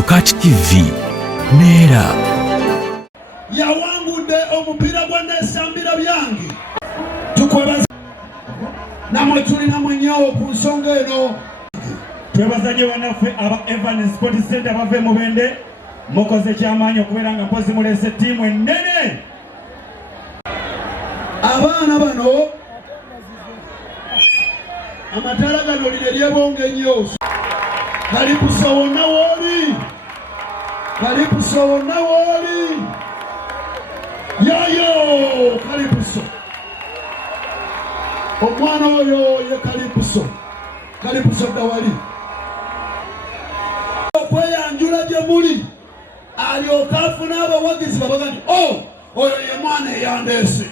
BOCAT TV Neera yawangudde omupiira gwa Neyimbira Byange tukwebaza namwe tulina mu Nyoo ku nsonga eno. Twebazanye bannaffe aba Evans Sport Center bave mu Bende mukoze kyamaanyi okubeera nga mpozi mulese ttiimu ennene. Abaana bano amataala gano lino eryebonga ennyo. Kalipuso wonna wooli, Kalipuso wonna wooli, yoyo Kalipuso. Omwana oyo ye Kalipuso, Kalipuso dawali okweyanjula gye muli alyoka afuna abawagizi babaga nti oyo ye mwana eyandeese.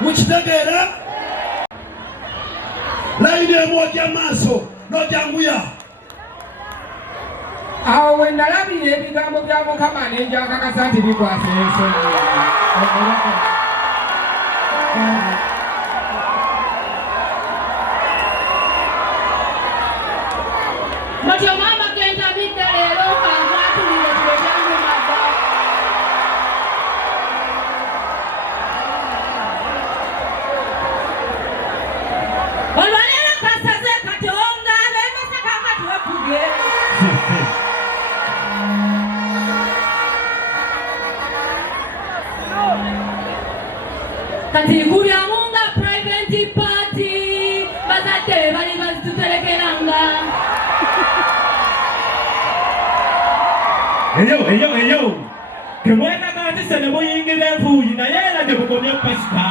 Mukitegeera layini emu ojja maaso n'ojanguya. Awo we nalabira ebigambo bya Mukama ne njakakasa nti bikwasa ensonga. Mutyo mama genda bidde leero kankwatulire tulejangu madda. Olwaleero kasaze Katonda beemeseka nga tuwekubye. Kati kubyamu nga private party bazadde bali bazituterekeranga. Eyo kemwena kanisa ne muyingira envuuyi naye era temukomye pasika.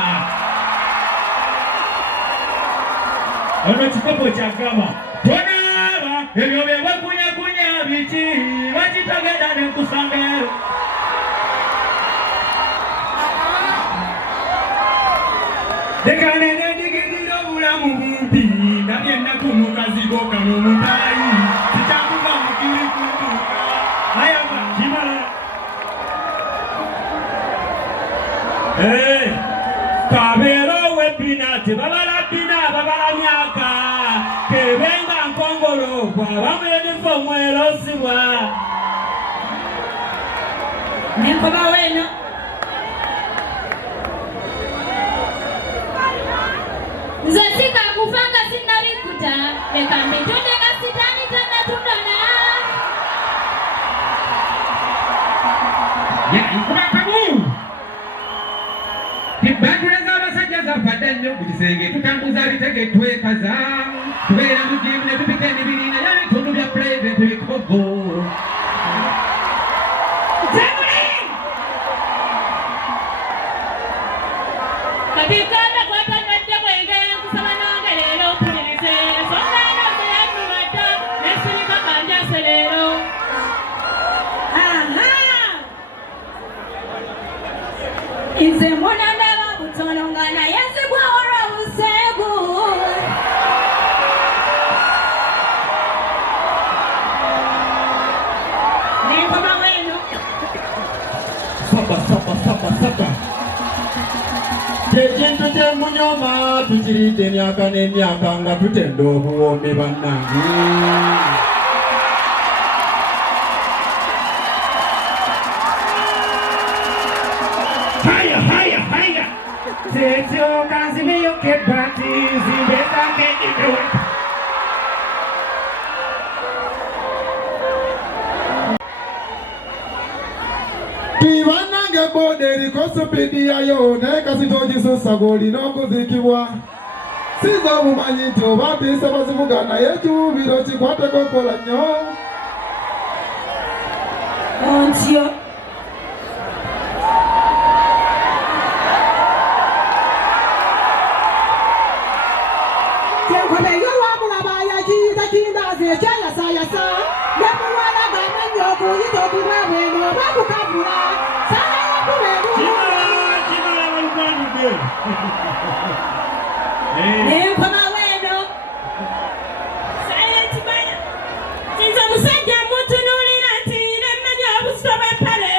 Ono kikopo kyagamba tonaaba ebyo byebakunyakunya biki bakitogera nenkusanga ero. Dekane nendigirira obulamu bumpi nabye ennaku mukazigo kano mutayi kitakuba mukiri kutuuka ayaba kimala. Kabeera ow'ebbina tebabala bbina babala myaka kebenga nkongolo bw'abamu yunifoomu erosibwa. Nenkobawo eno nze sikakufa nga sinnabikuta leka mbitunde nga sitaani tannatundana. Nkuba kamu tibbatuleza abasajja zafadde nnyo ku kisenge tutambuza bitege twekaza tubeera mu jimu ne tupika emibiri naye ebitundu bya purayiveti bikogo. Kati kanda kwatanadde kwengera nkusaba nange leero mpulirize ensonga eno zeyannumata nesirika kanjase leero. Nze munandaba butono nga naye nzigwawo olw'obuseegu. Nenkomawo eno Sapa ekintu kyemunyoma tukiridde emyaka n'emyaka nga tutenda obuwombe bannange. Haya tetyoka nzibiyoka ebbati nzimbezanga enyinewe. Tibannange boda eriko supidi yayo naye kasita ogisussa gw'olina okuzikibwa. Sinza obumanyi nti oba atiisa bazivuga naye ekiwuubiro kikwateko kola nnyo. ontyo Kyenkomeyo olwamulaba yakiyita kindazi ekyayasayasa ne mulwala g'amannyo okuyita okubwa bweno oba kukavula saala yakuba Kimala balukwanidde. nenkomawo eno silent mana nze musajja mutunuulira nti nemmenya obusito bw'empale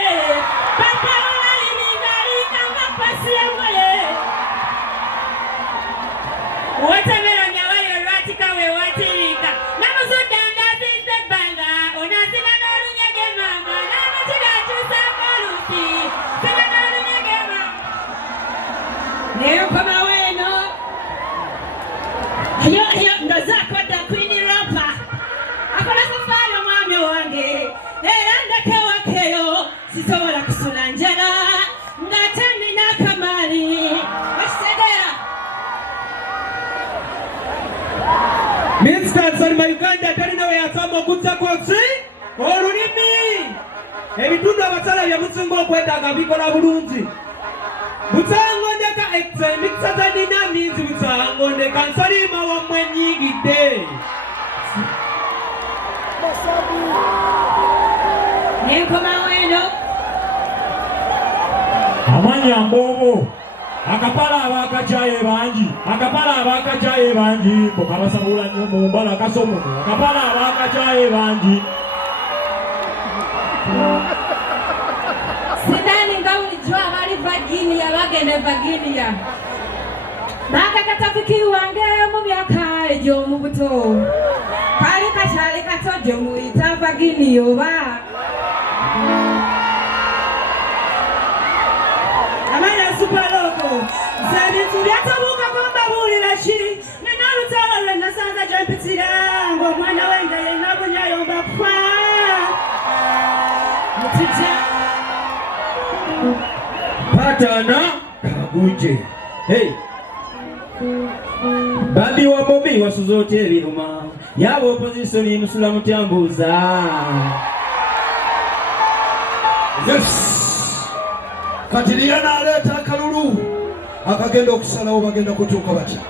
bapaolayini ng'alinga pasi y'engoye wotemera nyawayo olwatika weewatiriika namusudde ng'aziiza ebbanga onaazina n'olunya Naleke wakeyo sisobola kusula njala ng'ate nina akamali. Wakitegera? Minisita Nsonga Uganda talina we yasoma okuzzako olulimi. Ebitundu abakyala bye musinga okwetaaga bikola bulungi. Butangondeka emikisa za nina minzi butangondeka nsalima wammwe nnyingidde. Nenkoma weno. Amanya mbobo. Akapala abakachaye bangi. Akapala abakachaye bangi. Bokabasabula nnyo mu mbala kasomo. Akapala abakachaye bangi. Sidani nga bulijjo abali Virginia bagenda Virginia. Bakakatafiki wange mu myaka egy'omu buto. Kali kakyali kato gye muyita Virginia oba. Amanya superloko. Sebintu byatabuukako mbabuulira ki. Nina olutalo lwe nasanze gye mpitira ng'omwana wenge yenna bunyayomba kufa. Mutijja. Patana kaguje. Hey. Babi wa Bobi wasuza ebiruma. Yaba opposition musula mutambuza. Yes. Katiriyana aleta akalulu. Akagenda okusalawo bagenda kutuuka batya.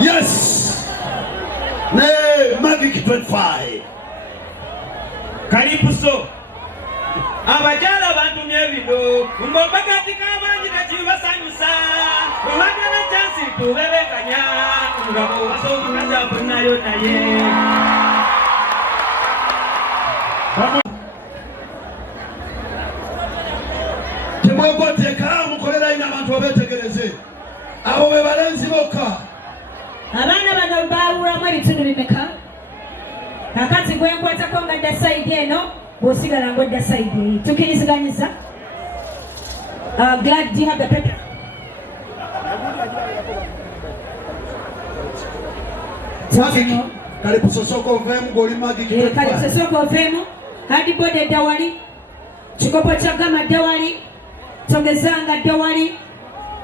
Yes. Magic 25. Kalipuso. Abajala bantumye ebido. Mbobagati kabangi nakibasanyusa. Wagala chansi tubebekanya. Ngabo wasobukaza funayo naye. Temwekwateka mukolera ina abantu abetegereze. Abo be balenzi bokka. Abaana bano baawulamu ebitundu bimeka? Kakati gwenkwatako nga dda sayidi eno bw'osigala ng'odda sayidi eri. Tukkiriziganyisa? Glad do you have the paper? Kalipu sosoko ovemu goli Magic 25. Kalipu sosoko ovemu. Hadi bode edda wali. Kikopo kya gama dda wali. Tongezanga dda wali.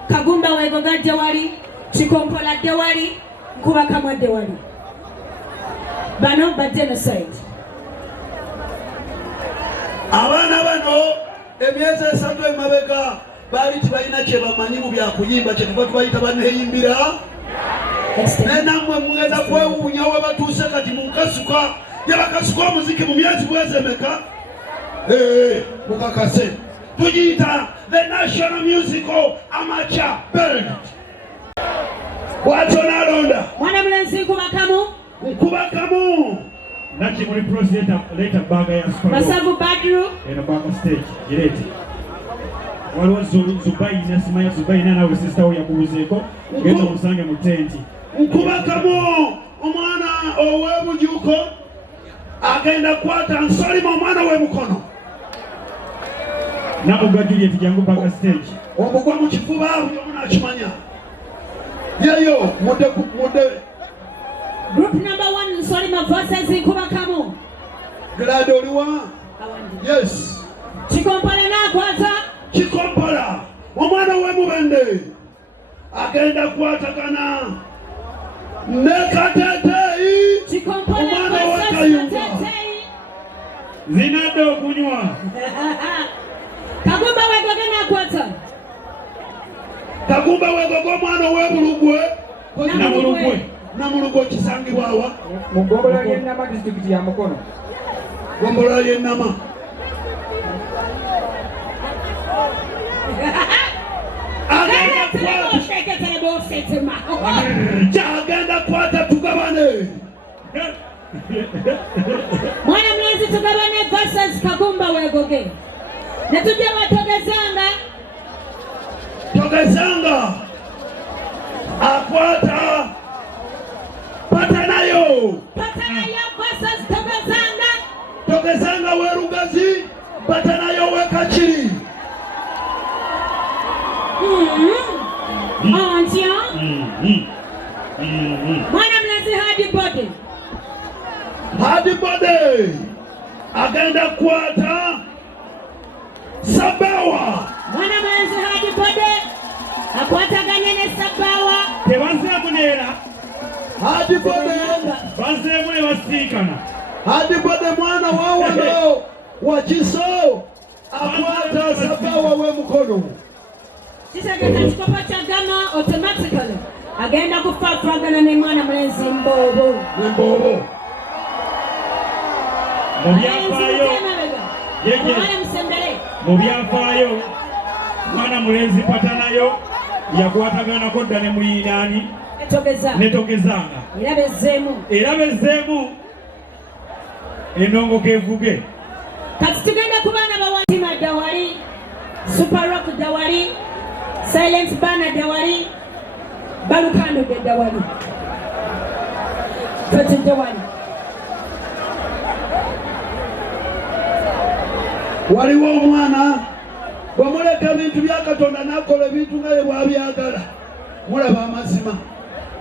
Kagumba weegoga dda wali. Kikompola dda wali. Nkuba kamwa dda wali. Bano badde no side. Abaana bano emyezi 3 emabega baali tibalina kye bamanyi mu byakuyimba kye tuba tubayita baneyimbira. Namwe mugenda kwewuunya we batuuse kati mukasuka yabakasuka omuziki mu myezi bwezi emeka. Mukakase tugiyita the National Musical Amateur Band. Bw'atyo n'alonda mwana mulenzi nkubakamu. Nkubakamu. Naki muri proseta leta baga ya SULA. Masavu Badru. Eno baga stage girete. Waliwo Zubai nasimanya Zubai nawe sister we yabuuzeko. Genda musange mu tenti. Nkubakamu omwana ow'ebujuuko agenda kwata nsalima omwana w'emukono. Namuga Juliet jangu baga stage. Omugwa mu kifuba buli omu n'akimanya. Yeyo mudde. Group number 1 Nsolima versus Nkubakamu. Glad oliwa? Yes. Kikompola n'akwata. Kikompola omwana w'emubende agenda kwatagana ne Kateteyi. Kikompola omwana versus w'Akayunga. Kateteyi. Zinadde okunywa. Kagumba weegoga n'akwata. Kagumba weegoga omwana w'Ebulugwe. Namulugwe. Namulugwe kisangibwa wa? Mu Gombola y'Ennama district ya Mukono. Gombola y'Ennama. Agenda kwata tugabane. Mwana mlezi tugabane versus Kagumba weegoge. Ne tujja batogezanga. Togezanga akwata Patanayo versus Togezanga. Togezanga werugazi Patanayo wekachiri. Ancien Mwana mlezi hadi bode agenda kwata Sabawa. Mwana mlezi hadi bode akwataganye ne Sabawa. Tebanze munera Hadi bode banze mune wasikana. Hadi bode mwana wawano wachiso akwata Sabawa we mukono. Kisagenda chikopa cha gama automatically agenda kufafagana ne mwana mlezi mbobo. Mubyafaayo mwana mulenzi patanayo yakwatagana kodda ne muyinani netogezanga era bezeemu enongo kevuge. Kati tugenda ku baana bawatima Dawali, Super Rock Dawali, Silence Bana Dawali, Balukando de Dawali. Kati Dawali waliwo omwana bwamuleka bintu bya Katonda nakola bintu nga bwabyagala mulaba amazima.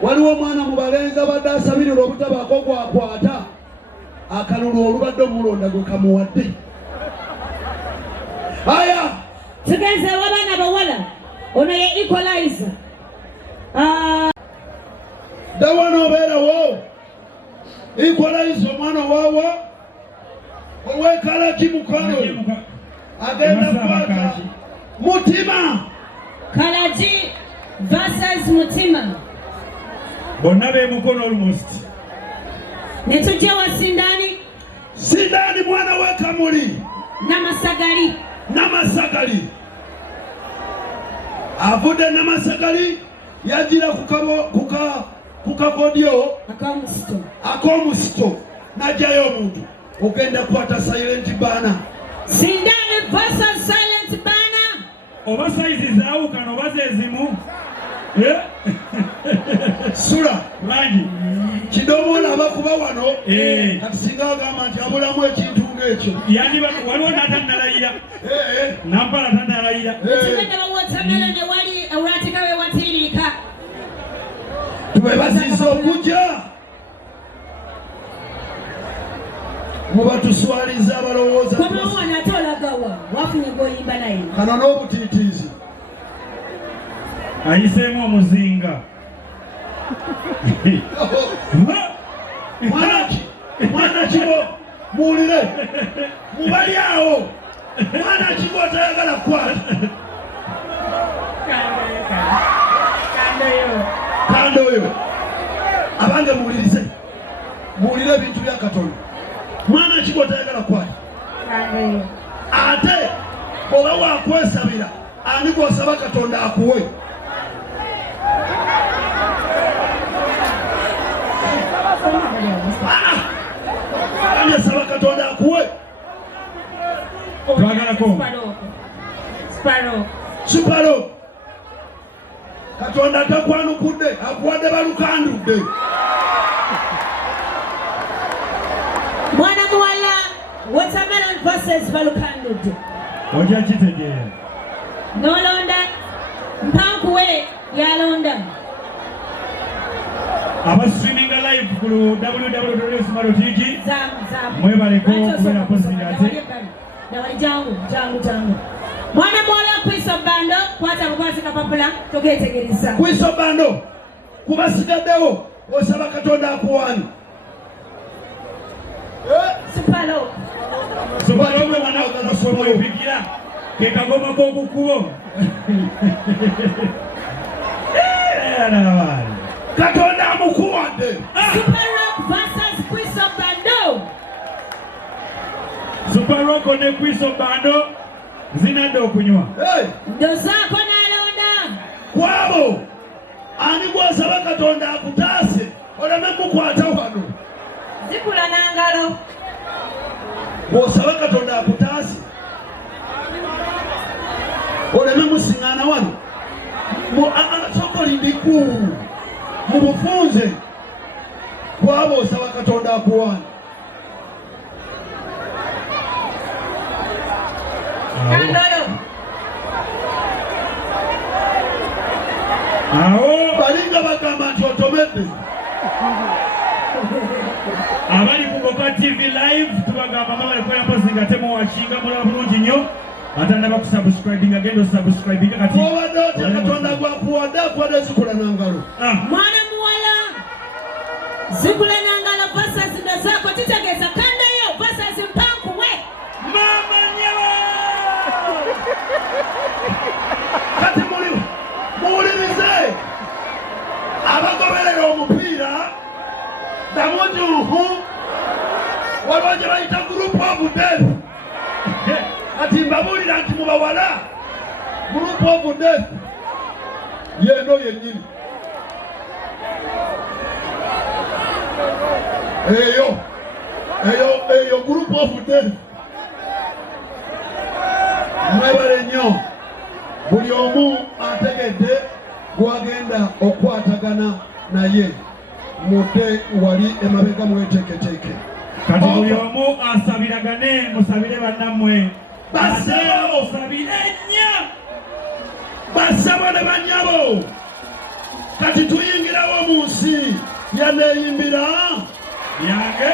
Waliwo omwana mu balenzi abadde asabirira obutabaako gwakwata akalulu olubadde omulonda gwe kamuwadde. Aya tugenze abaana bawala ono ye equalizer. Dawano obeerawo equalizer omwana waawa owekala kimukono agenda kwata Mutima. Kalaji versus Mutima. Bonna be mukono almost. Netujja wa Sindani mwana we Kamuli Namasagali avudde Namasagali yajira kukakodyo akomusito najjayo omuntu ogenda kwata Silent Bana. Sindani versus Silent Bana. Oba size zaawukana oba zezimu. Sula rangi kidomola abakuba wano kati singa agamba nti abulamu ekintu ng'ekyo yani waliwo natannalayira nampala tannalayira tugenda bawotamelo ne wali awulatika we watiriika tubebasiisa okujja mubatuswaliza abalowooza komawana ate olagawa wafunye gwoyimba naye kano n'obutiitiizi ayiseemu omuzinga. Mwana kibo muwulire mubali awo mwana kibo tayagala kukwata kando oyo abange muwulire ebintu bya Katonda. Mwana kibo tayagala kukwata ate oba wakwesabira ani gw'osaba Katonda akuwe. Saba Katonda akuwe. Suparo Katonda takwanukudde akuwadde balukandudde. Mwana muwala watermelon versus balukandudde. Ojja kitegeera. Nolonda mpankuwe yalonda. Abaswiminga live ku www.smart.tv mwebaleko okubeera kuzinga ate jangu. Mwana muwala Kwiso Bando kwata bukwasi kapapula togetegereza. Kwiso Bando kubasigaddewo osaba Katonda akuwani. Supalo gwe mwana okusoma opigira ke kagoma k'okukubo. Katonda amukuwadde. Super Rock versus Kwiso Bando. Super Rock ne Kwiso Bando zinadde okunywa. Ndozaako n'alonda. Kwabo ani gw'osaba Katonda akutaase oleme mukwata wano. Zikula n'angalo. Bw'osaba Katonda akutaase oleme musiŋŋaana wano. Sokoli ndikuu mubufunze kwabo osaba Katonda akuwani. Awo balinga TV live tubagamba mama lekola mpozinga temo washinga mula bulungi nnyo atanda bakusubscribing agenda subscribing kati obadde katonda gwa kuwada zikola nangalo mwana muwala zikola nangalo pasa zinda zako titegeza kanda yo pasa zimpanku we mama nyawa kati muwulirize abagoberera omupiira damujuhu waliwo gye bayita group of death kati mbabulira nti mubawala group of death yeno yennyini eyo group of death mwebale nnyo buli omu ategedde gwagenda okwatagana naye mudde wali emabega mweteeketeeke kati buli omu asabiragane musabire bannammwe basabo musabire nnyo basabo ne bannyabo kati tuyingirawo mu nsi ya Neyimbira Byange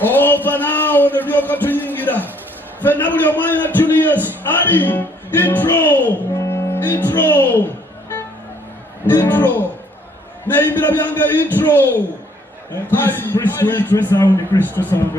ova naawo ne lyoka tuyingira fenna buli omwanya Julius ali intro Neyimbira Byange intro Chris sound Chris sound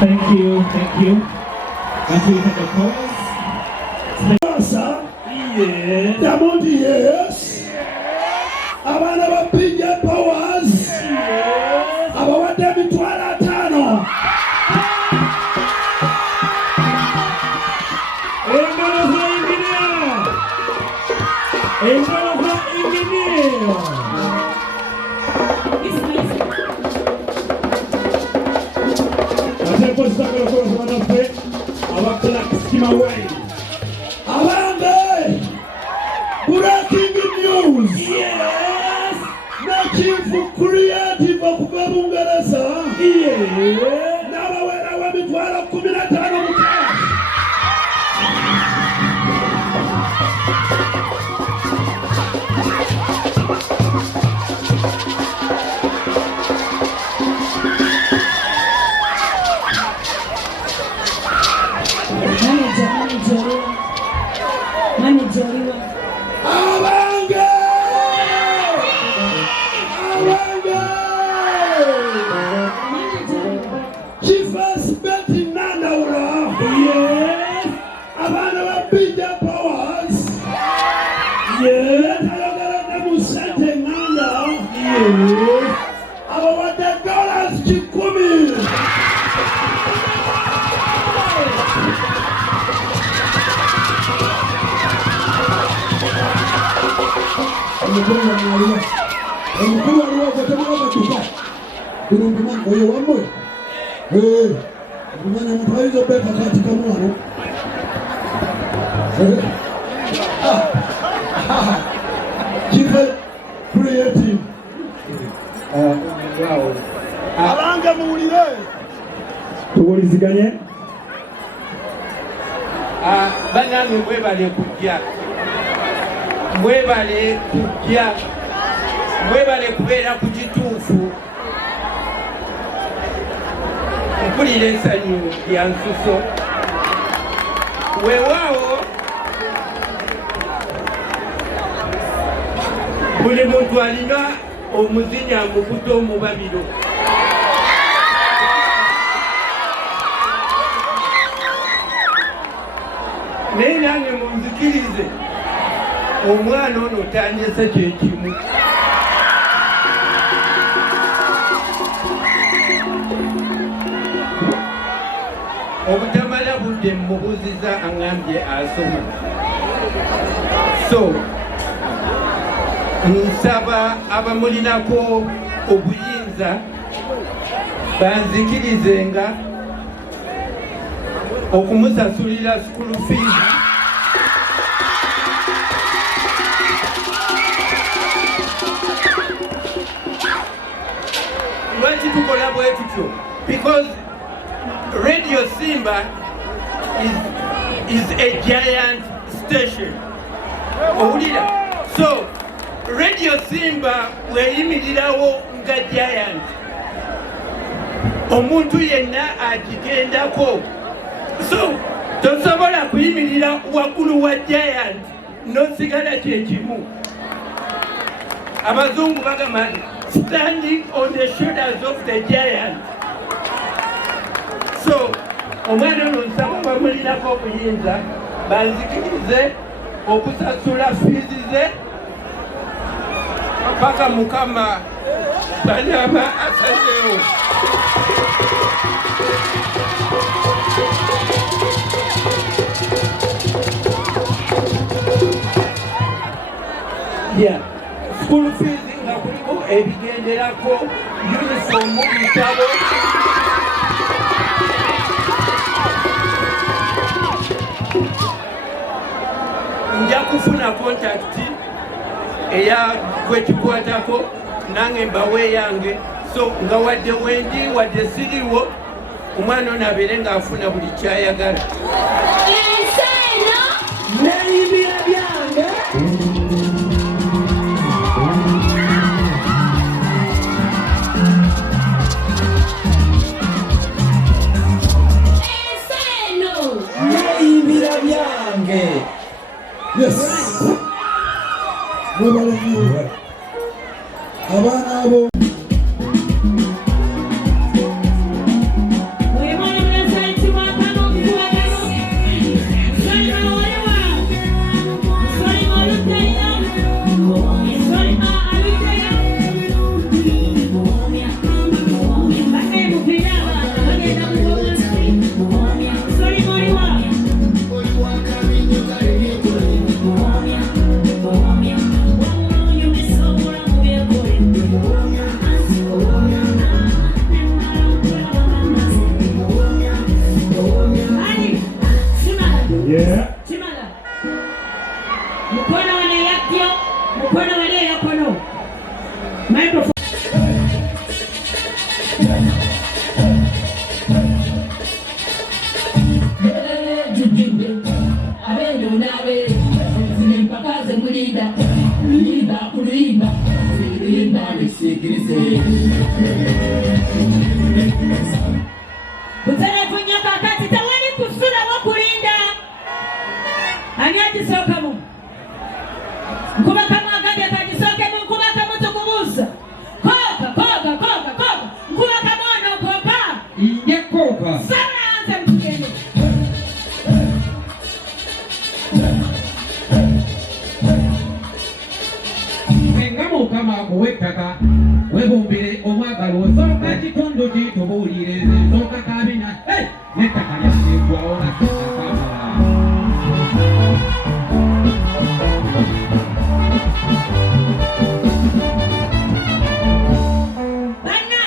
Thank you, thank you. As we have the chorus. Yes. Damondi, yes. Abana ba big powers. Yes. Abawade mitwala 5. Engalo za engineer. Engalo za engineer. Asante sana kwa kuwa abakala skima way. Abande. Breaking news. Yes. Na chief creative okuva mu Ngereza. Yes. N'abawera wa mitwala 15 mukaaga. Banange mwebale kubeera ku kituufu mpulira essanyu lya nsuso weewaawo buli muntu alina omuzinya mukuto omubabiro naye nange munzikirize omwana ono tanyesa kyekimu obutamala budde mmubuuziza aŋŋambye asoma so nsaba abamulinako obuyinza banzikirizenga okumusasulira school fees lwaki tukola bwe tutyo because Radio Simba is a giant station. Owulira? So, Radio Simba weyimirirawo nga giant. Omuntu yenna agigendako. So, tosobola kuyimirira waggulu wa giant n'osigala kyekimu. Abazungu bagamba standing on the shoulders of the giant. So, omwana ono nsaba bamulinako obuyinza banzikirize okusasula fiizi ze paka Mukama banaaba asazeewo. School fees nga kuliko ebigenderako uniform bitabo nja kufuna kontakiti eya kwekikwatako nange mbawe yange so nga wadde wendi wadde siriwo omwana ono abeere ng'afuna buli kyayagala. Neyimbira Byange. Neyimbira Byange. Yes. Mwebale abaana abo Kulimba, kulimba, kulimba, Ekisooka mu. Nkubakamu agambye kagisooke mu nkubakamu tukubuuza. Koka. Nkubakamu ono koka. Inje koka. Sabula anze mtugende. Engamo kama kuwetaka. Webumbire omwagalo osooka Ekitundu kitubuulire ensooka kabina. N'ettaka lyasibwawo nasooka kabala.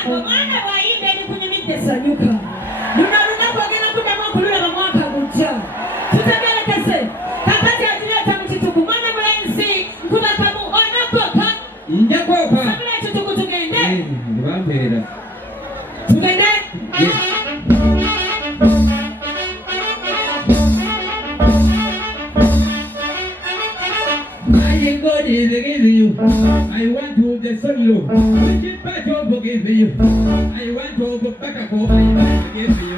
Omwana bw'ayimba ebikunyumidde sanyuka. Luno olunaku ogenda kuddamu okululaba mwaka gujja. Tutegerekese. Kakati agireeta mu kituku. Mwana mulenzi nkubakamu onokoka. Inje koka. Sabula ekituku tugende. Bambeera. Tugende. God is giving you. I want to the solo. Which part of forgive you? I want to go back and go. I want to give you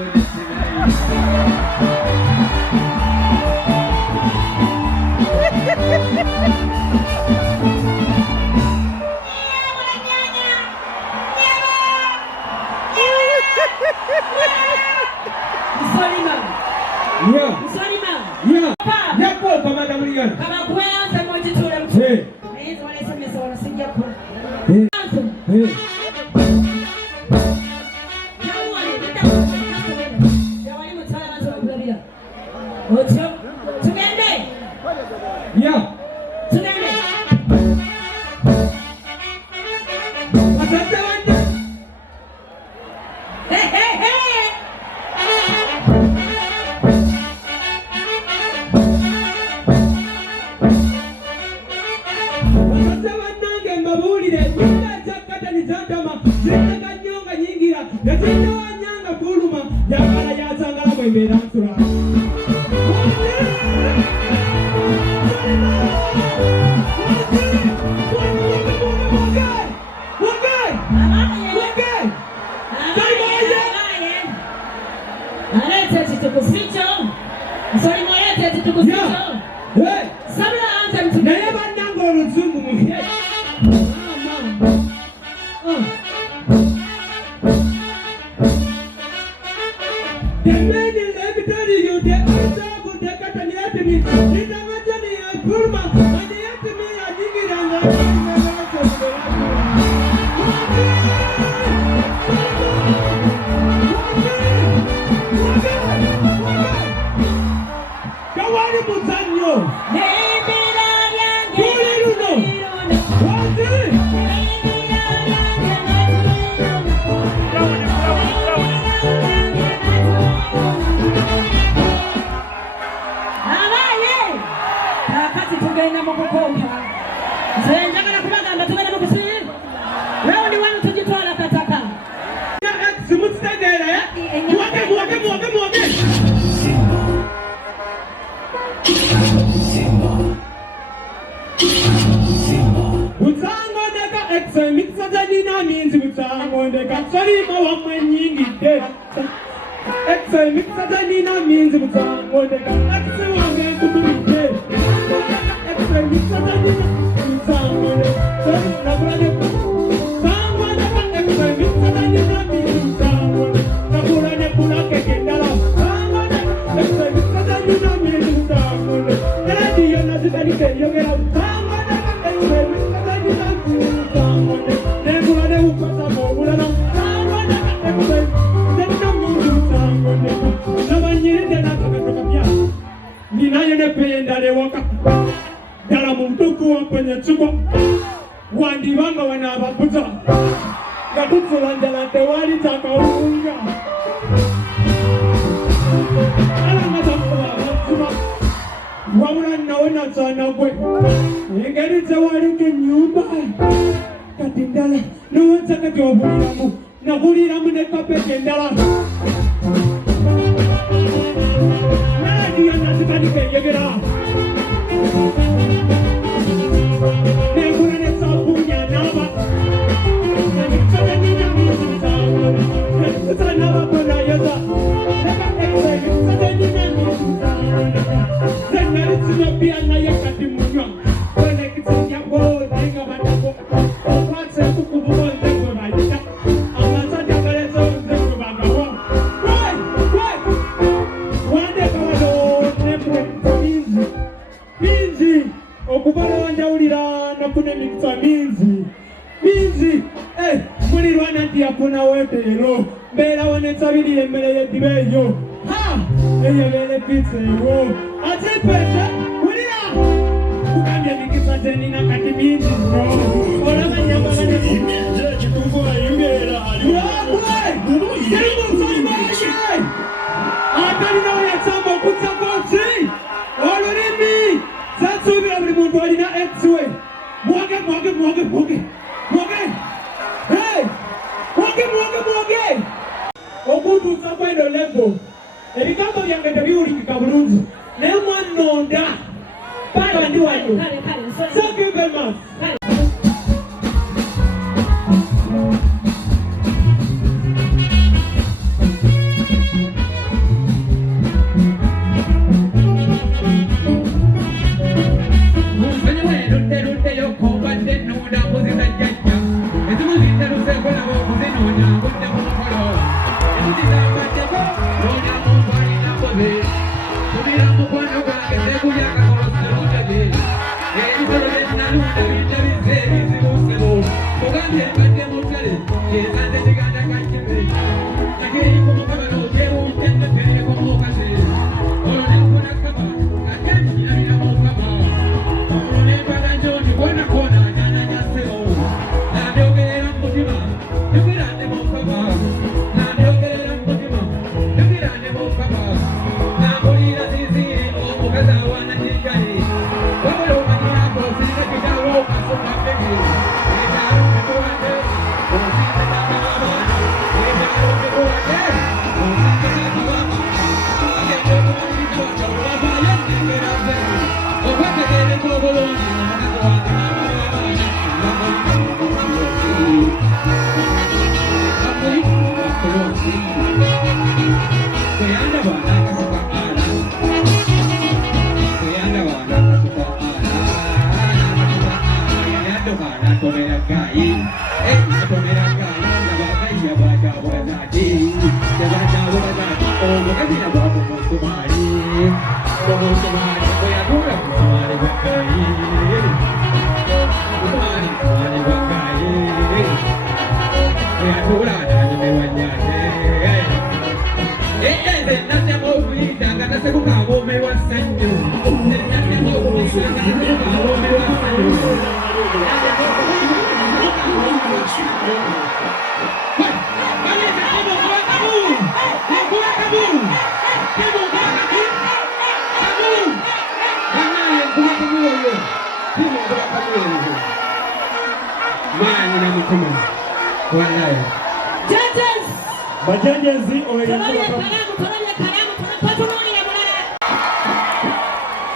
Be leero mbeera wanetsabiri emmere y'eddiba eyo eyo beere pitseewo ate pete wulira kugambye emikisa tenina kati mingi nno olaba nyambagane ekituufu ayimbira teri musoli bange atalinawo yasamba okutsako ki olulimi zansuubira buli muntu alina exiwe mwoge okuntuusa kweno lebo ebigambo byange tebiwulikika bulungi naye mwanonda paka ndi wano. Thank you very much.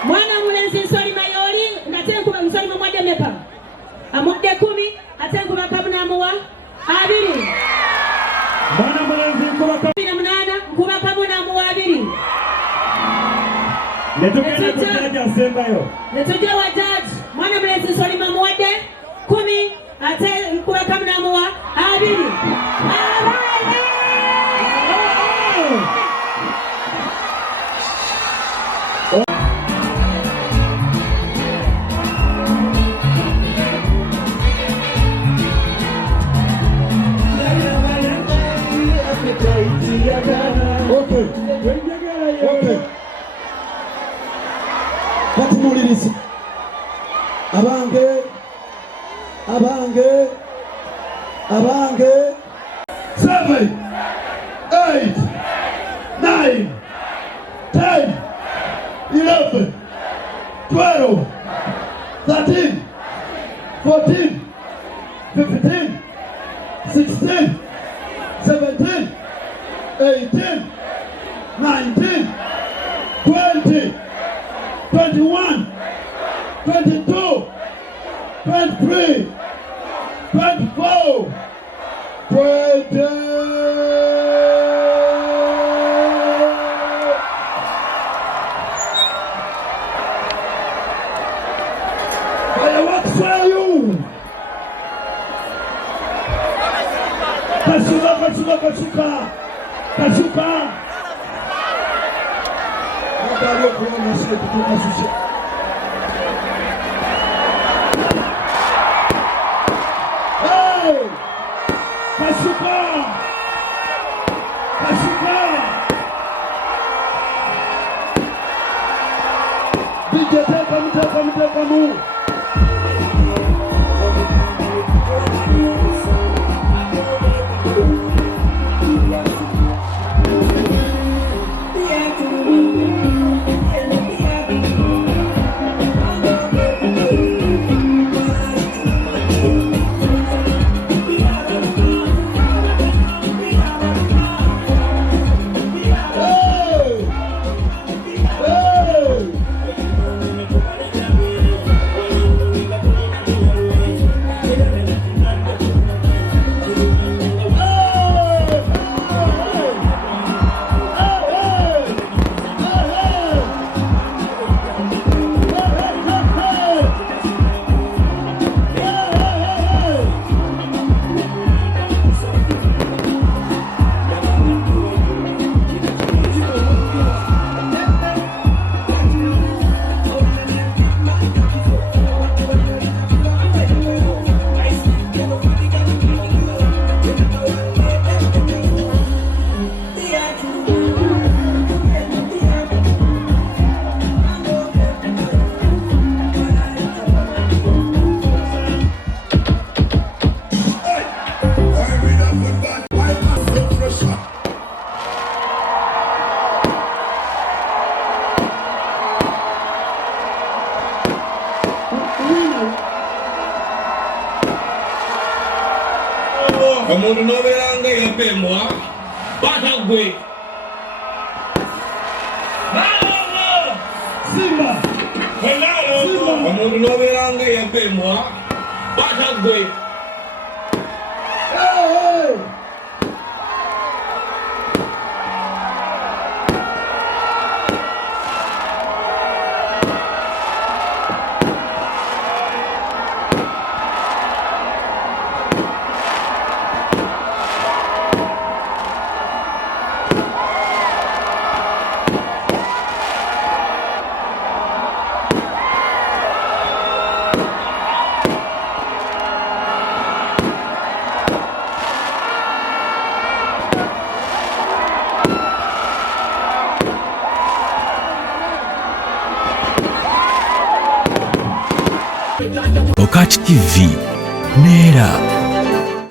Mwana mulenzi nsoli mayoli ngatenkuba nsoli mumwadde meka amudde 10 atenkuba kamunamuwa 2 mwana mulenzi nkuba 8 nkuba kamunamuwa 2 netugenda ku jaji asembayo netujja wa jaji mwana mulenzi nsoli mamuwadde 10 ate nkuba kamunamuwa 2 Batumuliriza abange 7 8 9 10 11 12 13 14 15 16 17 18 19 20 21 22 23 24 20 Fireworks for you! Kashuka! Ndio kuona sisi kutoka sisi. Hey! Kashuka! omuntu n'obeeranga yapemwa batagwe Simba omuntu n'obeeranga yapemwa batagwe BOCAT TV, Neyimbira.